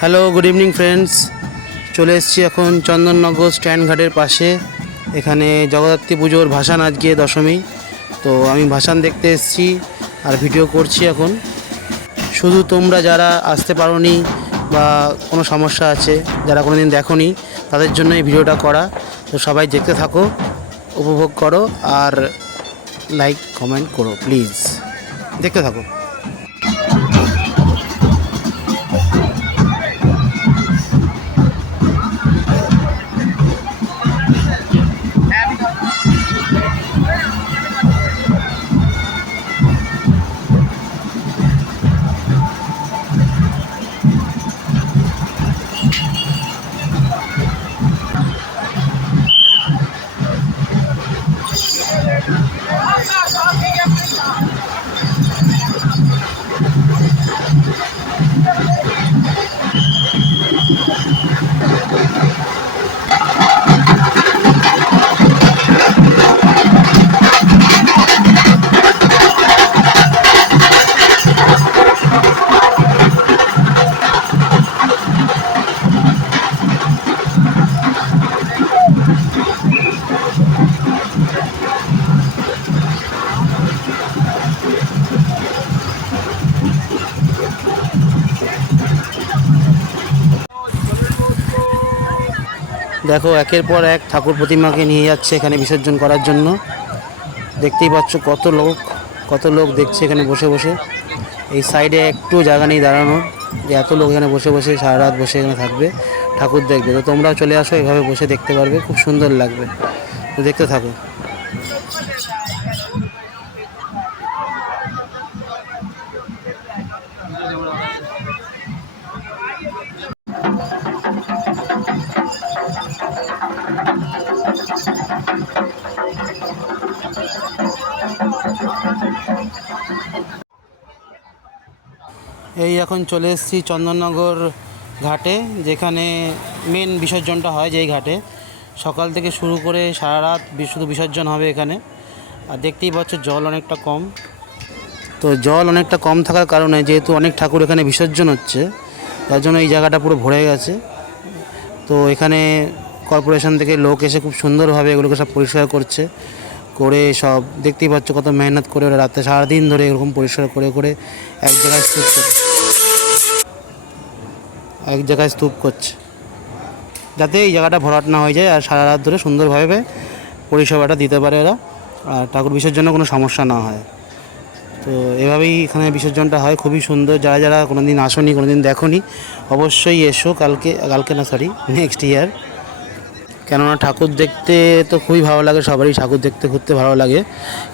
Hello, good evening friends. চলে এসেছি এখন চন্দননগর স্ট্যান্ড ঘাটের পাশে। এখানে জগদ্ধাত্রী পুজোর ভাসান, আজকে দশমী। তো আমি ভাসান দেখতে এসেছি আর ভিডিও করছি এখন। শুধু তোমরা যারা আসতে পারোনি বা কোনো সমস্যা আছে, যারা কোনো দিন দেখোনি, তাদের জন্য এই ভিডিওটা করা। তো সবাই দেখতে থাকো, উপভোগ করো আর লাইক কমেন্ট করো প্লিজ। দেখতে থাকো। দেখো, একের পর এক ঠাকুর প্রতিমাকে নিয়ে যাচ্ছে এখানে বিসর্জন করার জন্য। দেখতেই পাচ্ছ কত লোক দেখছে এখানে বসে বসে। এই সাইডে একটু জায়গা নেই দাঁড়ানোর, যে এত লোক এখানে বসে বসে সারা রাত বসে এখানে থাকবে, ঠাকুর দেখবে। তো তোমরাও চলে আসো, এভাবে বসে দেখতে পারবে, খুব সুন্দর লাগবে। তো দেখতে থাকো। এই এখন চলে এসেছি চন্দননগর ঘাটে, যেখানে মেন বিসর্জনটা হয়। যেই ঘাটে সকাল থেকে শুরু করে সারা রাত শুধু বিসর্জন হবে এখানে। আর দেখতেই পাচ্ছ জল অনেকটা কম। তো জল অনেকটা কম থাকার কারণে, যেহেতু অনেক ঠাকুর এখানে বিসর্জন হচ্ছে, তার জন্য এই জায়গাটা পুরো ভরে গেছে। তো এখানে কর্পোরেশন থেকে লোক এসে খুব সুন্দরভাবে এগুলোকে সব পরিষ্কার করে সব দেখতেই পাচ্ছ কত মেহনত করে ওরা রাতে সারাদিন ধরে এরকম পরিষ্কার করে এক জায়গায় স্তূপ করছে, যাতে এই জায়গাটা ভরাট না হয়ে যায় আর সারা রাত ধরে সুন্দরভাবে পরিষেবাটা দিতে পারে এরা, আর ঠাকুর বিসর্জনে কোনো সমস্যা না হয়। তো এভাবেই এখানে বিসর্জনটা হয়, খুবই সুন্দর। যারা যারা কোনো দিন আসোনি, কোনো দিন দেখোনি, অবশ্যই এসো। Next year. কেননা ঠাকুর দেখতে তো খুবই ভালো লাগে, সবারই ঠাকুর দেখতে ঘুরতে ভালো লাগে,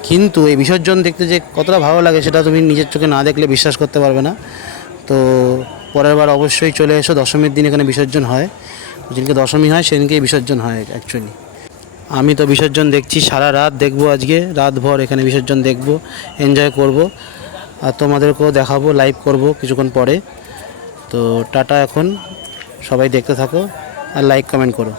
কিন্তু এই বিসর্জন দেখতে যে কতটা ভালো লাগে সেটা তুমি নিজের চোখে না দেখলে বিশ্বাস করতে পারবে না। তো পরের বার অবশ্যই চলে এসো। দশমীর দিন এখানে বিসর্জন হয়, যেদিনকে দশমী হয় সেদিনকেই বিসর্জন হয় অ্যাকচুয়ালি। আমি তো বিসর্জন দেখছি, সারা রাত দেখবো, আজকে রাতভর এখানে বিসর্জন দেখবো, এনজয় করব, আর তোমাদেরকেও দেখাবো, লাইভ করব কিছুক্ষণ পরে। তো টাটা, এখন সবাই দেখতে থাকো আর লাইক কমেন্ট করো।